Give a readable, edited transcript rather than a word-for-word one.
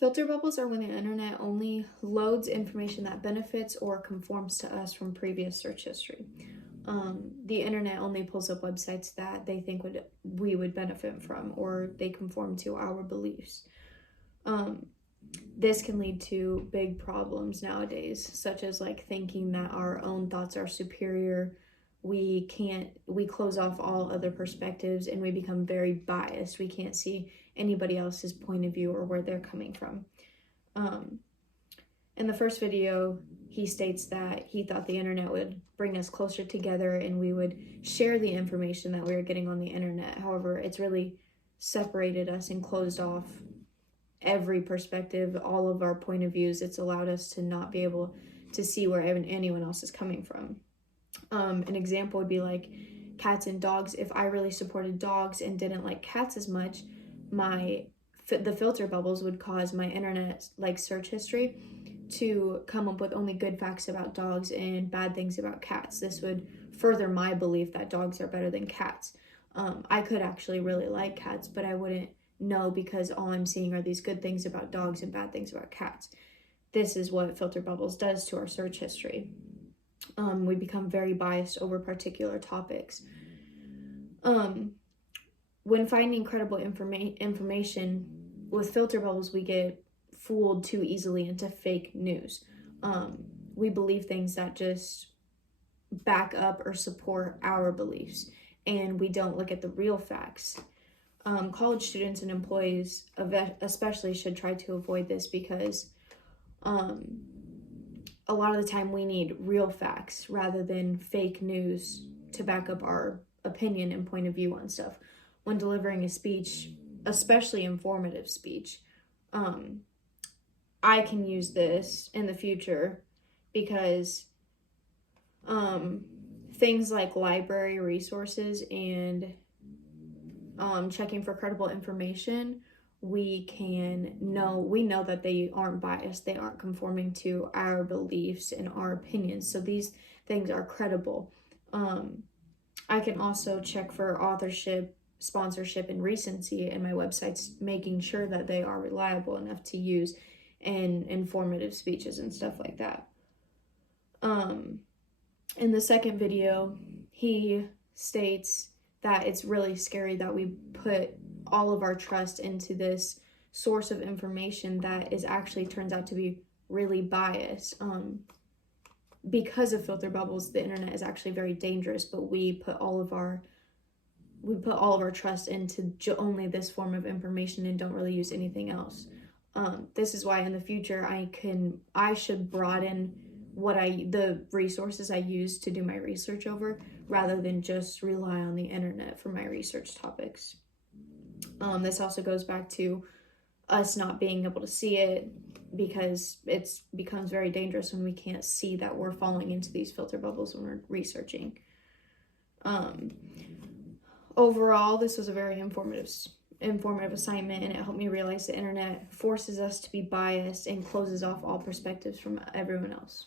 Filter bubbles are when the internet only loads information that benefits or conforms to us from previous search history. The internet only pulls up websites that they think we would benefit from, or they conform to our beliefs. This can lead to big problems nowadays, such as like thinking that our own thoughts are superior. We close off all other perspectives and we become very biased. We can't see anybody else's point of view or where they're coming from. In the first video, he states that he thought the internet would bring us closer together and we would share the information that we were getting on the internet. However, it's really separated us and closed off every perspective, all of our point of views. It's allowed us to not be able to see where anyone else is coming from. An example would be like cats and dogs. If I really supported dogs and didn't like cats as much, the filter bubbles would cause my internet like search history to come up with only good facts about dogs and bad things about cats. This would further my belief that dogs are better than cats. I could actually really like cats, but I wouldn't know because all I'm seeing are these good things about dogs and bad things about cats. This is what filter bubbles does to our search history. We become very biased over particular topics. When finding credible information with filter bubbles, we get fooled too easily into fake news. We believe things that just back up or support our beliefs, and we don't look at the real facts. College students and employees especially should try to avoid this because a lot of the time we need real facts rather than fake news to back up our opinion and point of view on stuff. When delivering a speech, especially informative speech, I can use this in the future because things like library resources and checking for credible information, we know that they aren't biased, they aren't conforming to our beliefs and our opinions, so these things are credible. I can also check for authorship, sponsorship, and recency in my websites, making sure that they are reliable enough to use in informative speeches and stuff like that. In the second video, he states that it's really scary that we put all of our trust into this source of information that is actually turns out to be really biased. Because of filter bubbles, the internet is actually very dangerous, but we put all of our trust into only this form of information and don't really use anything else. This is why in the future I should broaden the resources I use to do my research over, rather than just rely on the internet for my research topics. This also goes back to us not being able to see it, because it becomes very dangerous when we can't see that we're falling into these filter bubbles when we're researching. Overall, this was a very informative assignment, and it helped me realize the internet forces us to be biased and closes off all perspectives from everyone else.